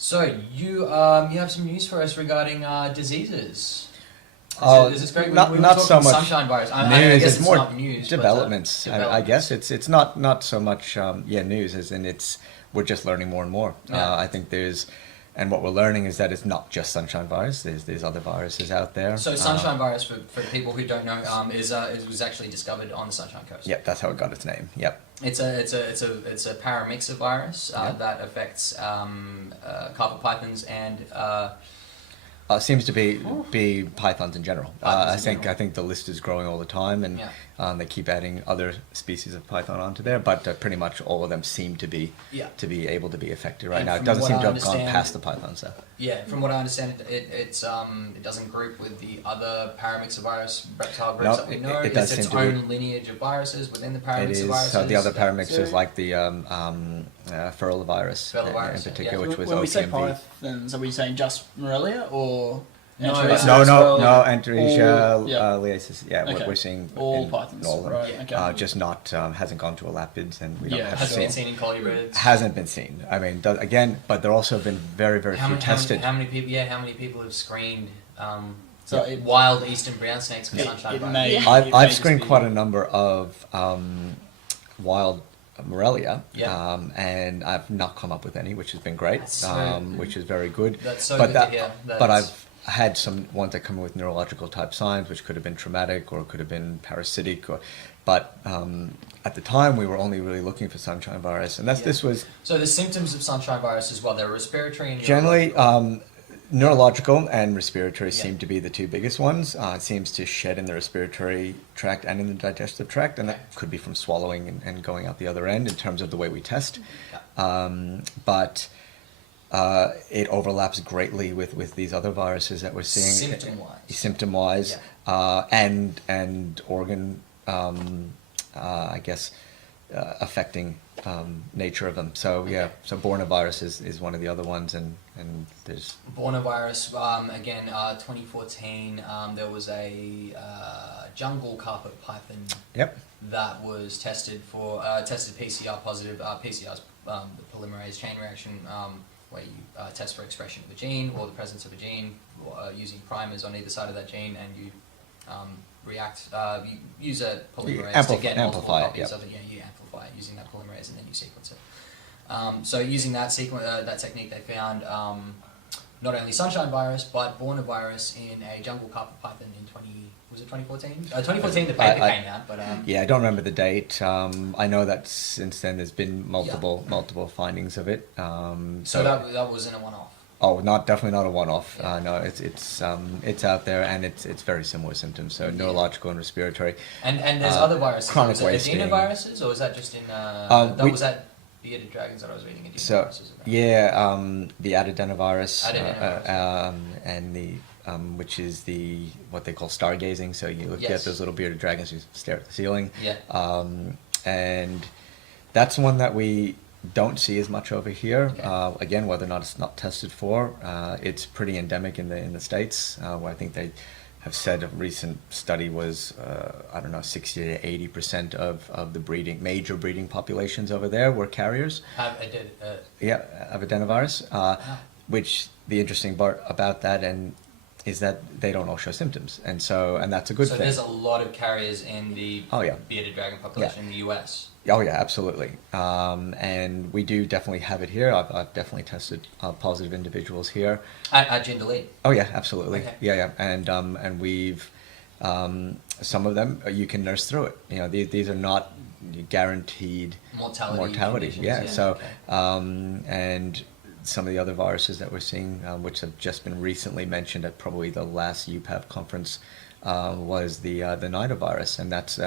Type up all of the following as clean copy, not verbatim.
So you have some news for us regarding diseases. Is this great? Not we not were so talking much sunshine virus. I news. guess It's more not news, developments. But, I guess it's not so much news, as in we're just learning more and more. Yeah. I think and what we're learning is that it's not just sunshine virus. There's other viruses out there. So sunshine virus, for people who don't know, it was actually discovered on the Sunshine Coast. Yep, that's how it got its name. Yep. It's a paramyxa virus that affects carpet pythons and Seems to be pythons in general. I think the list is growing all the time, and they keep adding other species of python onto there. But pretty much all of them seem to be able to be affected right now. It doesn't seem to have gone past the pythons though. Yeah, from what I understand, it doesn't group with the other paramyxa virus reptile groups that we know. It's its own lineage of viruses within the paramyxa viruses. So the other paramyxa is like the ferrovirus in particular, which was when we say OPMV. pythons, are we saying just Morelia or No, Enteresia liasis. Yeah, Okay. we're seeing all in pythons, all of them. right? Okay. Just not hasn't gone to elapids, and we don't have Hasn't seen. been seen in colubrid. Hasn't been seen. I mean, again, but there also have been very few tested. How many people? Yeah, how many people have screened So wild eastern brown snakes for sunshine virus? I've screened quite a number of wild Morelia, and I've not come up with any, which has been great, which is very good. That's so good to hear. But I've had some ones that come in with neurological type signs, which could have been traumatic or could have been parasitic, but at the time we were only really looking for sunshine virus, and this was. So the symptoms of sunshine virus as well, they're respiratory and generally neurological and respiratory seem to be the two biggest ones. It seems to shed in the respiratory tract and in the digestive tract, and that could be from swallowing and going out the other end in terms of the way we test. But it overlaps greatly with these other viruses that we're seeing. Symptom-wise, and organ, I guess, affecting nature of them. So so Bornavirus is one of the other ones, and there's Bornavirus. Again, 2014. There was a jungle carpet python. That was tested for tested PCR positive. PCR's the polymerase chain reaction, where you test for expression of a gene or the presence of a gene, using primers on either side of that gene, and you you use a polymerase to get multiple copies of it. You amplify it using that polymerase, and then you sequence it. So using that technique, they found not only sunshine virus but Bornavirus in a jungle carpet python in 2014? 2014 the paper came out, but I don't remember the date. I know that since then there's been multiple findings of it. So that wasn't a one-off. Oh, definitely not a one-off. No, it's out there, and it's very similar symptoms. So neurological and respiratory. And there's other viruses. Chronic was it wasting. adenoviruses, or was that just in? Was that bearded dragons that I was reading? Adenoviruses the adenovirus. Adenovirus. And the which is what they call stargazing. So you look at those little bearded dragons who stare at the ceiling. And that's one that we don't see as much over here. Again, whether or not it's not tested for, it's pretty endemic in the States. Where I think they have said a recent study was 60 to 80% of the major breeding populations over there were carriers. Of adenovirus. Which the interesting part about that is that they don't all show symptoms, and that's a good thing. So there's a lot of carriers in the bearded dragon population in the US. Oh yeah, absolutely. And we do definitely have it here. I've definitely tested positive individuals here. At Jindalee? Oh yeah, absolutely. Okay. Yeah. And we've, some of them, you can nurse through it. These are not guaranteed mortality. And some of the other viruses that we're seeing, which have just been recently mentioned at probably the last UPAV conference, was the nidovirus, and that's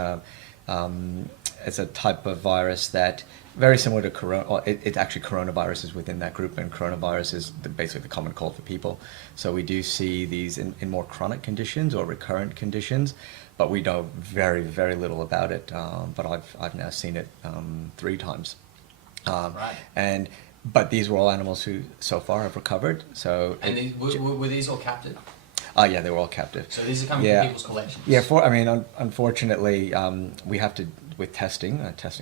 it's a type of virus that very similar to corona. It's actually coronavirus is within that group, and coronavirus is basically the common cold for people. So we do see these in more chronic conditions or recurrent conditions, but we know very little about it. But I've now seen it 3 times, But these were all animals who so far have recovered. So were these all captive? They were all captive. So these are coming from people's collections. Unfortunately, we have to with testing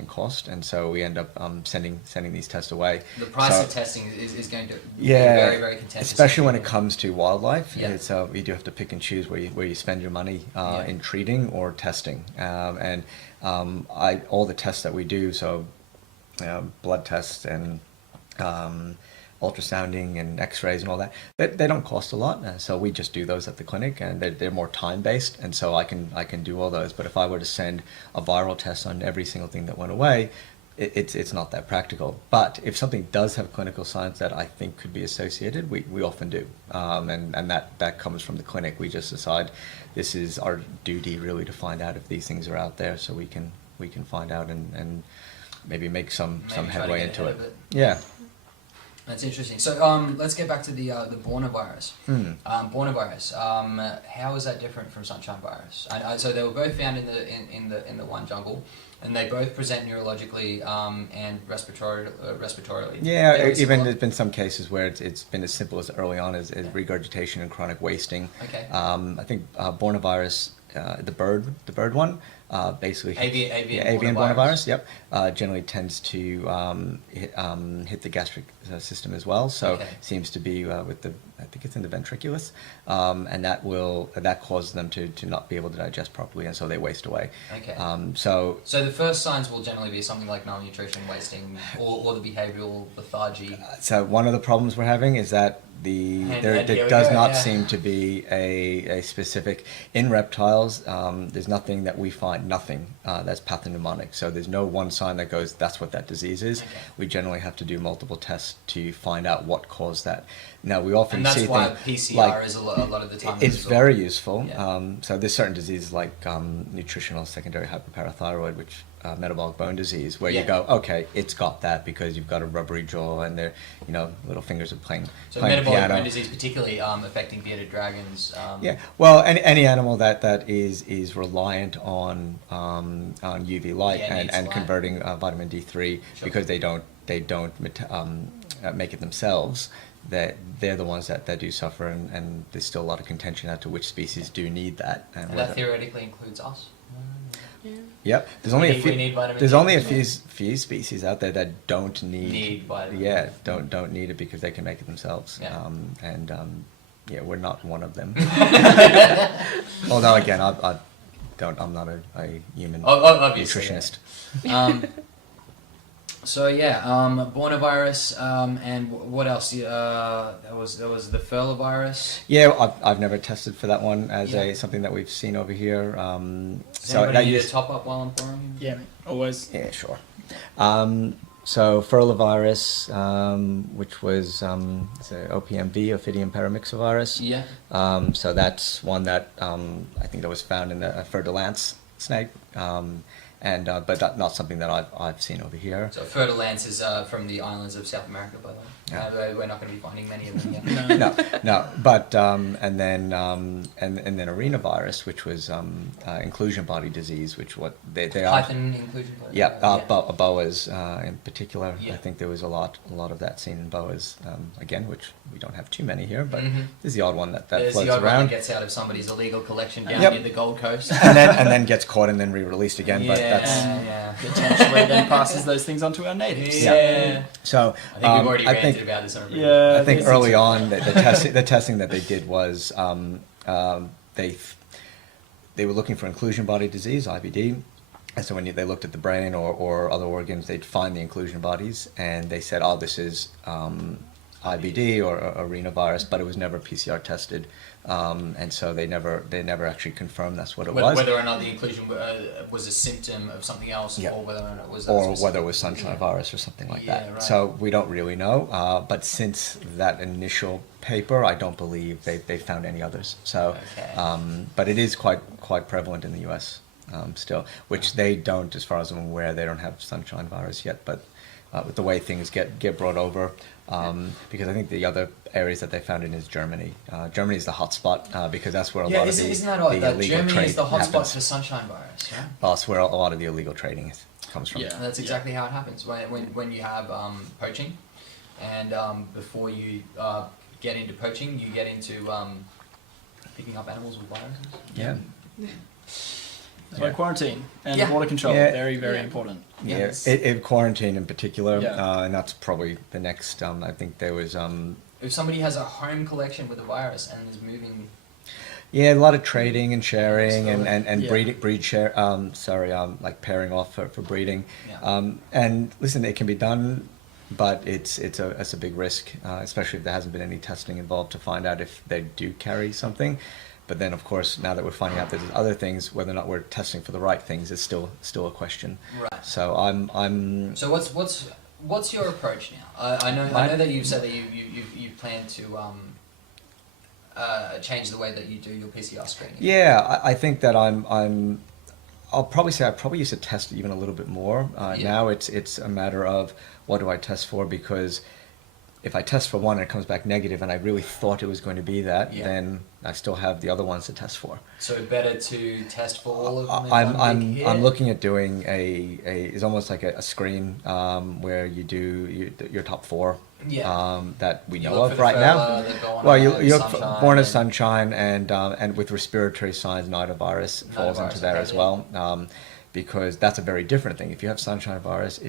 cost, and so we end up sending these tests away. The price So- of testing is going to be Yeah, very, very contentious. especially when it comes to wildlife. Yeah. It's, you do have to pick and choose where you spend your money Yeah. in treating or testing. And all the tests that we do, so blood tests and ultrasounding and x-rays and all that, they don't cost a lot, so we just do those at the clinic, and they're more time-based, and so I can do all those. But if I were to send a viral test on every single thing that went away, it's not that practical. But if something does have clinical signs that I think could be associated, we often do, and that comes from the clinic. We just decide this is our duty really to find out if these things are out there, so we can find out and maybe make some Maybe try to headway get into ahead it. of it. Yeah. That's interesting. So let's get back to the Bornavirus. Bornavirus. How is that different from sunshine virus? So they were both found in the one jungle, and they both present neurologically and respiratorily. Yeah, Very even similar. there's been some cases where it's been as simple as early on as regurgitation and chronic wasting. Okay. I think Bornavirus, the bird one, basically avian Bornavirus. Yep, generally tends to hit the gastric system as well. So Okay. seems to be with the, I think it's in the ventriculus, and that causes them to not be able to digest properly, and so they waste away. Okay. So So the first signs will generally be something like malnutrition, wasting, or the behavioural lethargy. So one of the problems we're having is that there here we does go, not yeah. seem to be a specific, in reptiles, there's nothing that we find, that's pathognomonic. So there's no one sign that goes, that's what that disease is. Okay. We generally have to do multiple tests to find out what caused that. Now we often And that's see why things PCR like, is a lot of the time. it's useful. very useful. Yeah. So there's certain diseases like nutritional secondary hyperparathyroid, which metabolic bone disease, where you Yeah. go, okay, it's got that because you've got a rubbery jaw and their, little fingers are playing So playing metabolic piano. bone disease, particularly affecting bearded dragons. Yeah, well, any animal that is reliant on UV light Yeah, and needs light. converting vitamin D3 Sure. because they don't make it themselves, that they're the ones that do suffer, and there's still a lot of contention as to which species do need that. And whether- that theoretically includes us. Yep, there's only We need vitamin there's D. only a few species out there that don't need vitamin. yeah don't need it because they can make it themselves. Yeah. Yeah, we're not one of them. Although again, I'm not a human Obviously, nutritionist. So yeah, Bornavirus, and what else? There was the Furlavirus. Yeah, I've never tested for that one as Yeah. something that we've seen over here. Does So anybody that need used, a top up while I'm pouring? Yeah, mate. Always. yeah, sure. So Furlavirus, which was OPMV, Ophidium paramyxovirus. Yeah. So that's one that I think that was found in the Fer-de-Lance snake, but not something that I've seen over here. So Fer-de-Lance is from the islands of South America, by the way. Yeah. We're not going to be finding many of them yet. No. But and then arenavirus, which was inclusion body disease, which they are. Python inclusion. Yeah, boas in particular. Yeah. I think there was a lot of that seen in boas again, which we don't have too many here, but Mhm. this is the odd one that There's floats the odd one around, that gets out of somebody's illegal collection down Yep. near the Gold Coast. and then gets caught and then re-released again. But that's yeah. Potentially then passes those things on to our natives. Yeah. so. I think we've already I ranted think about this already. Yeah. I think Yes, early it's- on the testing that they did was they were looking for inclusion body disease, IBD. And so when they looked at the brain or other organs, they'd find the inclusion bodies, and they said, "Oh, this is IBD or arenavirus," but it was never PCR tested, and so they never actually confirmed that's what it was, Whether or not the inclusion was a symptom of something else, Yeah. or whether or not it was or whether it was sunshine virus or something like Yeah, that. right. So we don't really know. But since that initial paper, I don't believe they found any others. So, Okay. but it is quite prevalent in the U.S. Still, which they don't, as far as I'm aware, they don't have sunshine virus yet. But with the way things get brought over, because I think the other areas that they found it is Germany. Germany is the hotspot because that's where a lot of the isn't that odd? the That illegal Germany trade is the hotspot happens. for sunshine virus, right? Well, that's where a lot of the illegal trading comes from. Yeah. And that's exactly how it happens when you have poaching, and before you get into poaching, you get into picking up animals with viruses. Yeah. So quarantine and Yeah. border control, Yeah. very, very Yeah. important. Yeah, Yes. in quarantine in particular, Yeah. and that's probably the next. I think there was. If somebody has a home collection with a virus and is moving, Yeah, a lot of trading and sharing and Yeah. breed share. Like pairing off for breeding. Yeah. And listen, it can be done, but it's a big risk, especially if there hasn't been any testing involved to find out if they do carry something. But then, of course, now that we're finding out there's other things, whether or not we're testing for the right things is still a question. right? So I'm. So what's your approach now? I know that you've said that you plan to change the way that you do your PCR screening. Yeah, I think that I'll probably say I probably used to test even a little bit more. Now it's a matter of what do I test for, because if I test for one and it comes back negative and I really thought it was going to be that, then I still have the other ones to test for. So better to test for all of them in one big hit? I'm looking at doing it's almost like a screen where you do your top four that we know of right now. Well, you're born of sunshine and with respiratory signs, nidovirus falls into there as well, because that's a very different thing. If you have sunshine virus,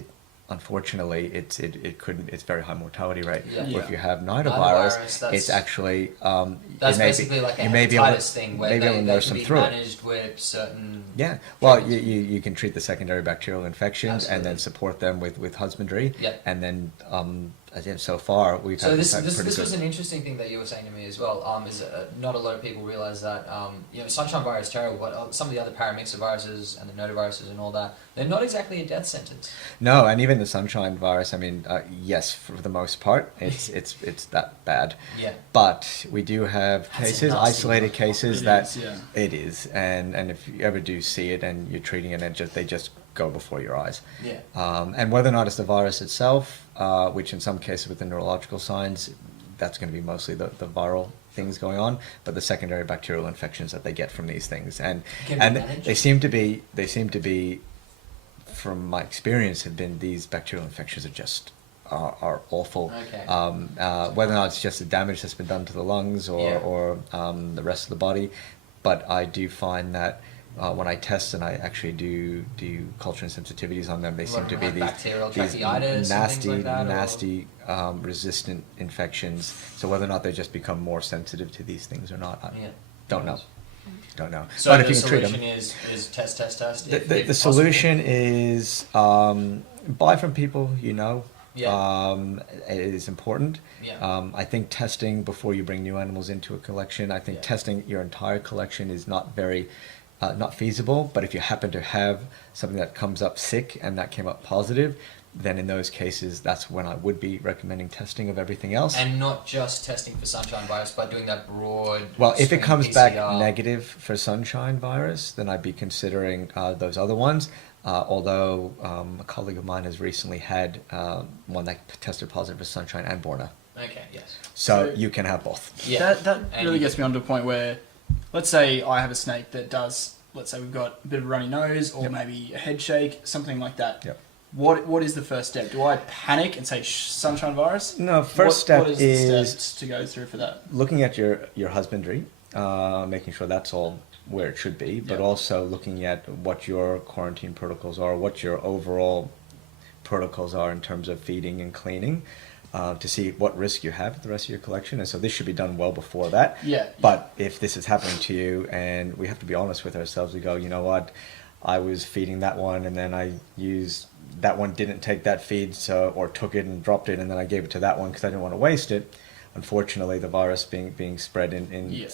unfortunately, it's very high mortality rate. Yeah. Or if you have nidovirus, it's actually that's basically like a hepatitis thing where they can be managed with certain. Yeah, well, you can treat the secondary bacterial infections and then support them with husbandry. Yep. And then I think so far we've had this pretty good. was an interesting thing that you were saying to me as well. Is not a lot of people realize that sunshine virus is terrible, but some of the other paramyxoviruses and the notaviruses and all that, they're not exactly a death sentence. No, and even the sunshine virus. I mean, yes, for the most part, it's that bad. Yeah. But we do have cases, isolated cases It is, and if you ever do see it and you're treating it, and they just go before your eyes. Yeah. And whether or not it's the virus itself, which in some cases with the neurological signs, that's going to be mostly the viral things going on, but the secondary bacterial infections that they get from these things, and they seem to be, from my experience, have been these bacterial infections are awful. Okay. Whether or not it's just the damage that's been done to the lungs or the rest of the body, but I do find that when I test and I actually do culture and sensitivities on them, they seem to be these nasty resistant infections. So whether or not they just become more sensitive to these things or not, I don't know. So but if the you can treat them, solution is test. The solution is buy from people you know. Yeah. It is important. Yeah. I think testing before you bring new animals into a collection, I think testing your entire collection is not very not feasible, but if you happen to have something that comes up sick and that came up positive, then in those cases, that's when I would be recommending testing of everything else. And not just testing for sunshine virus, but doing that broad. Well, if it comes PCR. back negative for sunshine virus, then I'd be considering those other ones. Although a colleague of mine has recently had one that tested positive for sunshine and Borna. Okay, yes. So you can have both. Yeah. That really gets me onto a point where, let's say I have a snake that does, let's say we've got a bit of a runny nose or maybe a head shake, something like that. Yep. What is the first step? Do I panic and say sunshine virus? No, first step what is the steps to go through for that? looking at your husbandry, making sure that's all where it should be, but also looking at what your quarantine protocols are, what your overall protocols are in terms of feeding and cleaning, to see what risk you have with the rest of your collection. And so this should be done well before that. Yeah. But if this is happening to you, and we have to be honest with ourselves, we go, you know what, I was feeding that one and then I used that one didn't take that feed, or took it and dropped it, and then I gave it to that one because I didn't want to waste it. Unfortunately, the virus being spread in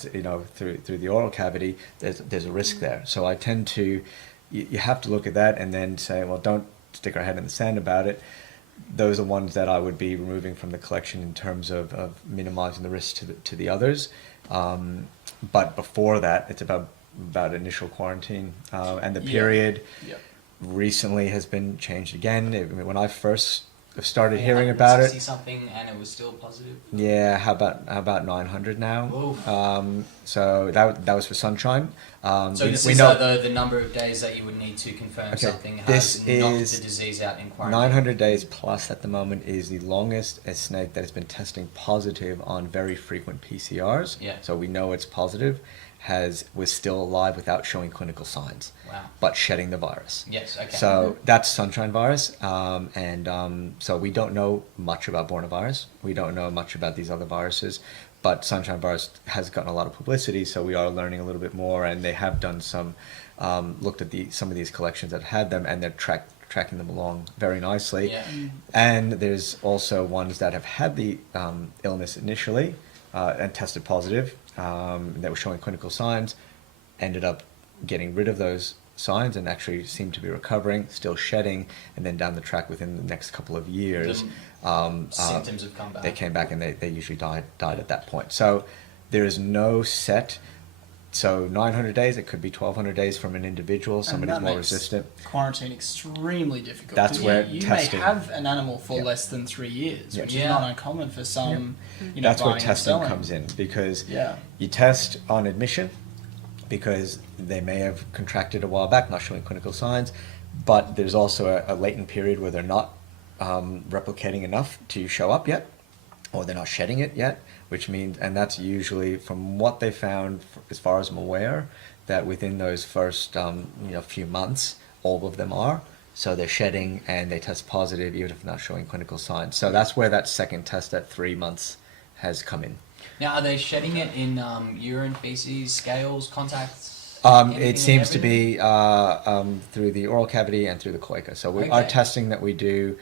through the oral cavity, there's a risk there. So I tend to, you have to look at that and then say, well, don't stick our head in the sand about it. Those are ones that I would be removing from the collection in terms of minimizing the risk to the others. But before that, it's about initial quarantine, and the period recently has been changed again. When I first started hearing about it, something and it was still positive. Yeah, how about 900 now? So that was for sunshine. So this is the number of days that you would need to confirm something has knocked the disease out in quarantine. 900 days plus at the moment is the longest a snake that has been testing positive on very frequent PCRs. Yeah. So we know it's positive. was still alive without showing clinical signs, Wow. but shedding the virus. Yes. Okay. So that's sunshine virus, so we don't know much about bornavirus. We don't know much about these other viruses, but sunshine virus has gotten a lot of publicity, so we are learning a little bit more. And they have done some, looked at some of these collections that had them, and they're tracking them along very nicely. Yeah. And there's also ones that have had the illness initially and tested positive, that were showing clinical signs, ended up getting rid of those signs and actually seem to be recovering, still shedding, and then down the track within the next couple of years, Symptoms have come back. they came back and they usually died at that point. So there is no set. So 900 days, it could be 1,200 days from an individual. Somebody's that more makes resistant. Quarantine extremely difficult. That's 'Cause where you testing- may have an animal for Yeah. less than 3 years, which Yeah. is not uncommon for some. You know, That's where buying and testing selling. comes in, because Yeah. you test on admission because they may have contracted a while back, not showing clinical signs, but there's also a latent period where they're not replicating enough to show up yet, or they're not shedding it yet, which means, and that's usually from what they found, as far as I'm aware, that within those first few months, all of them are. So they're shedding and they test positive even if not showing clinical signs. So that's where that second test at 3 months has come in. Now, are they shedding it in urine, feces, scales, contacts? It seems to be through the oral cavity and through the cloaca. So our Okay. testing that we do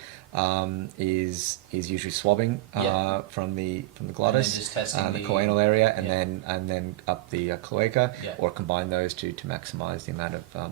is usually swabbing Yeah. from the glottis, just testing the the- choanal area, and yeah. then up the cloaca, Yeah. or combine those to maximize the amount of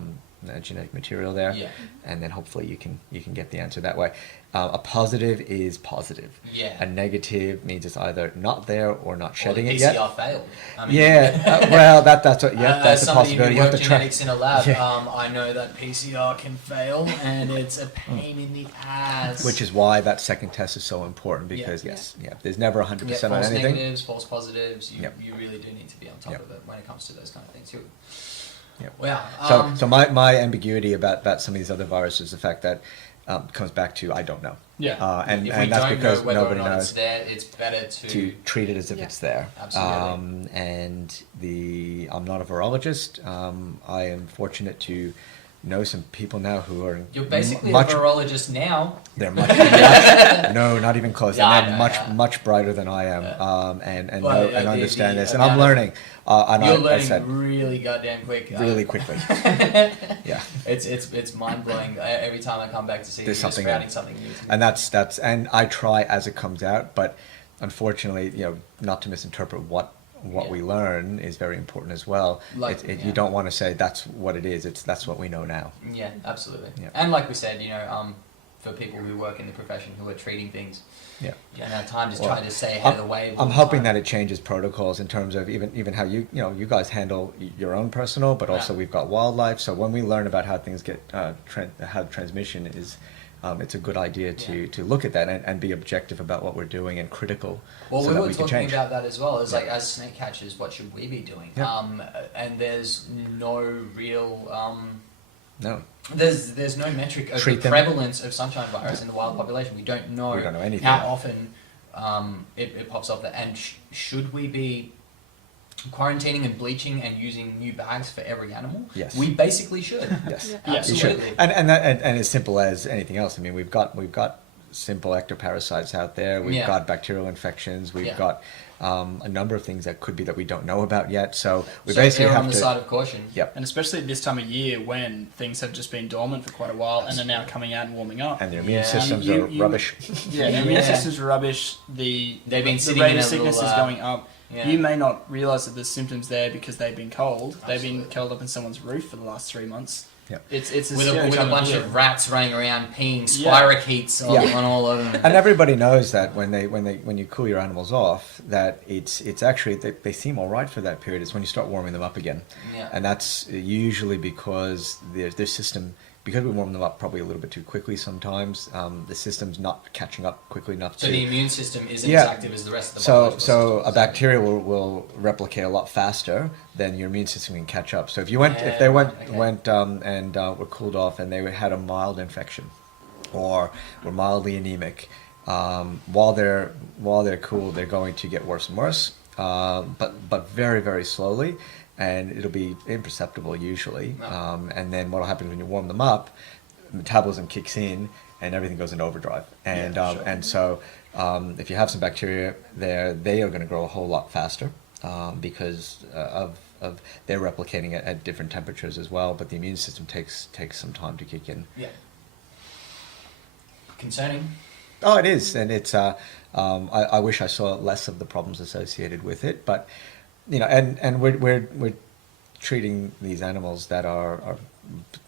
genetic material there, Yeah. and then hopefully you can get the answer that way. A positive is positive. Yeah. A negative means it's either not there or not Or shedding the it PCR yet. failed. I mean, Yeah, well, that's what. Yeah, that's a somebody possibility. who You have worked to try. genetics in a lab, Yeah. I know that PCR can fail, and it's a pain in the ass. Which is why that second test is so important, because Yeah. there's never 100% on false anything. negatives, false positives. You, Yep. you really do need to be on top Yep. of it when it comes to those kind of things too. Yep. Wow. So my ambiguity about some of these other viruses is the fact that comes back to I don't know. Yeah. And if we that's don't because know whether nobody or not knows. it's there, it's better To treat it as if Yeah. it's there. Absolutely. And I'm not a virologist. I am fortunate to know some people now who are You're basically much. a virologist now. They're much no, not even close. Yeah, I They're know, much yeah. much brighter than I am, Well, know, the- and understand the this. And I'm amount of- learning. And You're I learning said really goddamn quick. really quickly. Yeah. It's mind blowing every time I come back to see There's you something sprouting there. something new. To me. And that's and I try as it comes out, but unfortunately, not to misinterpret what Yeah. we learn is very important as well. Like, You yeah. don't want to say that's what it is. That's what we know now. Yeah, absolutely. Yeah. And like we said, for people who work in the profession who are treating things, Yeah. you don't have time to Well, try to stay ahead of the wave. all I'm the hoping time. that it changes protocols in terms of even how you guys handle your own personal, but also Yeah. we've got wildlife. So when we learn about how things get how transmission is, it's a good idea to look at that and be objective about what we're doing and critical, Well, so we that were we can talking change. about that as well. It's Yeah. like, as snake catchers, what should we be doing? Yeah. And there's no real. No, There's no metric of Treat the them- prevalence of sunshine virus in the wild population. We don't know. We don't know anything. How often it pops up there, and should we be quarantining and bleaching and using new bags for every animal? Yes. We basically should. yes. Yeah. Yeah. You should. Absolutely. And as simple as anything else. I mean, we've got simple ectoparasites out there. We've Yeah. got bacterial infections. We've Yeah. got a number of things that could be that we don't know about yet. So we So basically err have on the to. side of caution. Yep. And especially at this time of year when things have just been dormant for quite a while and are now coming out and warming up. And their immune Yeah. systems You- are you- rubbish. Yeah, the immune Yeah. system's rubbish. The They've been the sitting rate in of a sickness little, is going up. Yeah. You may not realise that there's symptoms there because they've been cold. They've been Absolutely. curled up in someone's roof for the last 3 months. Yep. It's a with scary a time bunch year. of rats running around peeing Yeah. spirochetes Yeah. on all of them. And everybody knows that when you cool your animals off, that it's actually they seem all right for that period. It's when you start warming them up again, Yeah. and that's usually because their system, because we warm them up probably a little bit too quickly sometimes. The system's not catching up quickly enough So to. the immune system isn't Yeah. as active as the rest of the So biological a system. bacteria will replicate a lot faster than your immune system can catch up. So if Yeah, they okay. went and were cooled off and they had a mild infection, or were mildly anemic, while they're cool, they're going to get worse and worse, but very very slowly. and it'll be imperceptible usually. No. And then what'll happen when you warm them up, metabolism kicks in and everything goes into overdrive. And Yeah, sure. and so if you have some bacteria there, they are going to grow a whole lot faster because of they're replicating at different temperatures as well. But the immune system takes some time to kick in. Yeah. Concerning. Oh, it is, and it's. I wish I saw less of the problems associated with it, but and we're treating these animals that are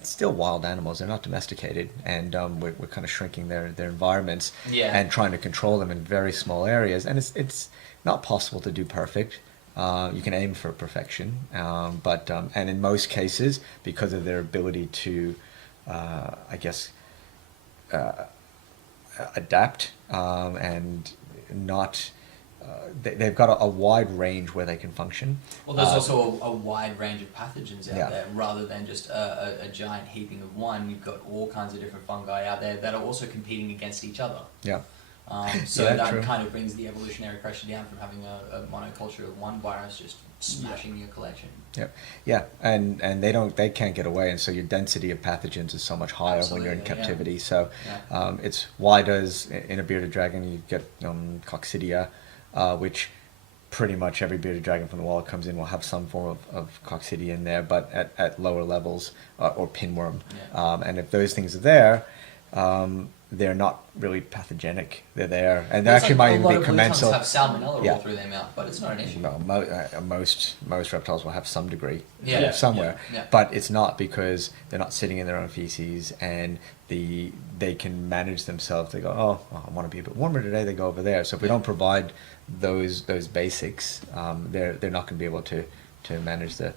still wild animals. They're not domesticated, and we're kind of shrinking their environments and trying to control them in very small areas. And it's not possible to do perfect. You can aim for perfection, but and in most cases, because of their ability to, I guess, adapt and not. They've got a wide range where they can function. Well, there's also a wide range of pathogens out Yeah. there, rather than just a giant heaping of one. You've got all kinds of different fungi out there that are also competing against each other. Yeah. So Yeah, that true. kind of brings the evolutionary pressure down from having a monoculture of one virus just smashing your collection. Yeah, yeah, and they can't get away, and so your density of pathogens is so much higher when you're in Absolutely, yeah. captivity. So Yeah. it's why does in a bearded dragon you get coccidia, which pretty much every bearded dragon from the wild comes in will have some form of coccidia in there, but at lower levels, or pinworm. Yeah. And if those things are there, they're not really pathogenic. They're there, and they It's actually like might a even lot be of blue tongues commensal. have salmonella Yeah. all through their mouth, but it's not an issue. No, most reptiles will have some degree Yeah. somewhere, Yeah. but it's not because they're not sitting in their own feces, and they can manage themselves. They go, oh, I want to be a bit warmer today. They go over there. So if we don't provide those basics, they're not going to be able to manage their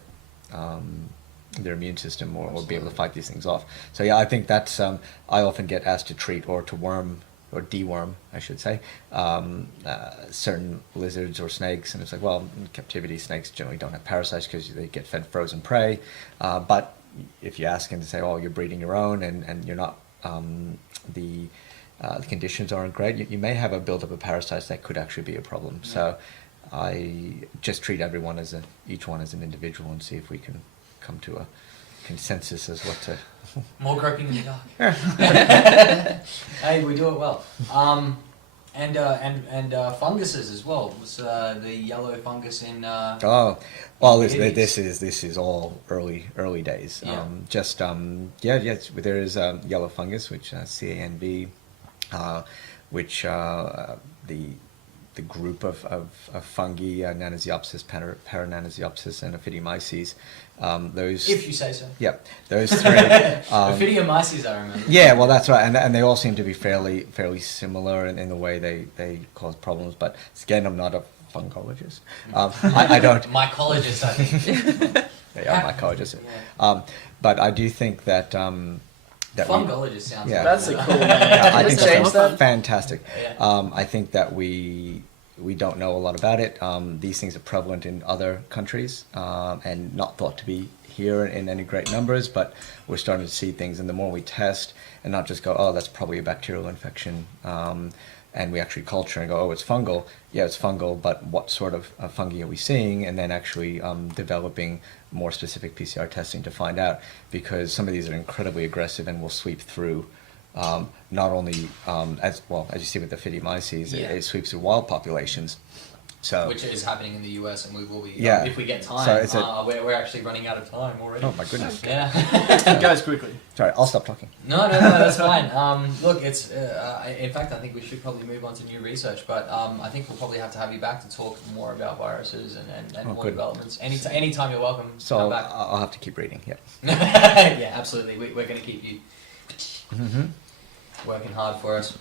immune system or be able to fight these things off. So yeah, I think that's I often get asked to treat or to worm or deworm, I should say, certain lizards or snakes, and it's like, well, in captivity, snakes generally don't have parasites because they get fed frozen prey. But if you ask them to say, oh, you're breeding your own, and you're not, the conditions aren't great, you may have a buildup of parasites that could actually be a problem. So I just treat each one as an individual and see if we can come to a consensus as what to. More groping in the dark. Hey, we do it well. And funguses as well. Was the yellow fungus in? Oh, well, this Babies. is all early days. Yeah. Yes, there is yellow fungus, which CANV, which the group of fungi, Nanosiopsis, Parananosiopsis, and Ophidiomyces. Those. If you say so. Yeah, those three. Ophidiomyces, I remember. Yeah, well, that's right, and they all seem to be fairly similar in the way they cause problems. But again, I'm not a fungologist. I don't. Mycologist, I think. They are mycologists. Yeah. But I do think that Fungologist sounds. Yeah. That's a cool name. Yeah, I Let's think change that's that. fantastic. Yeah. I think that we don't know a lot about it. These things are prevalent in other countries and not thought to be here in any great numbers, but we're starting to see things, and the more we test and not just go, oh, that's probably a bacterial infection, and we actually culture and go, oh, it's fungal. Yeah, it's fungal, but what sort of fungi are we seeing? And then actually developing more specific PCR testing to find out, because some of these are incredibly aggressive and will sweep through not only as you see with the Ophidiomyces, it sweeps through wild populations. So Which is happening in the US, and we will be, Yeah. if we get time. So it's we're actually running out of time already. oh my goodness. Yeah. It goes quickly. Sorry, I'll stop talking. No, that's fine. Look, it's in fact, I think we should probably move on to new research, but I think we'll probably have to have you back to talk more about viruses and more good. developments. Anytime you're welcome. So come back. I'll have to keep reading. Yeah. Yeah, absolutely. We're going to keep you working hard for us.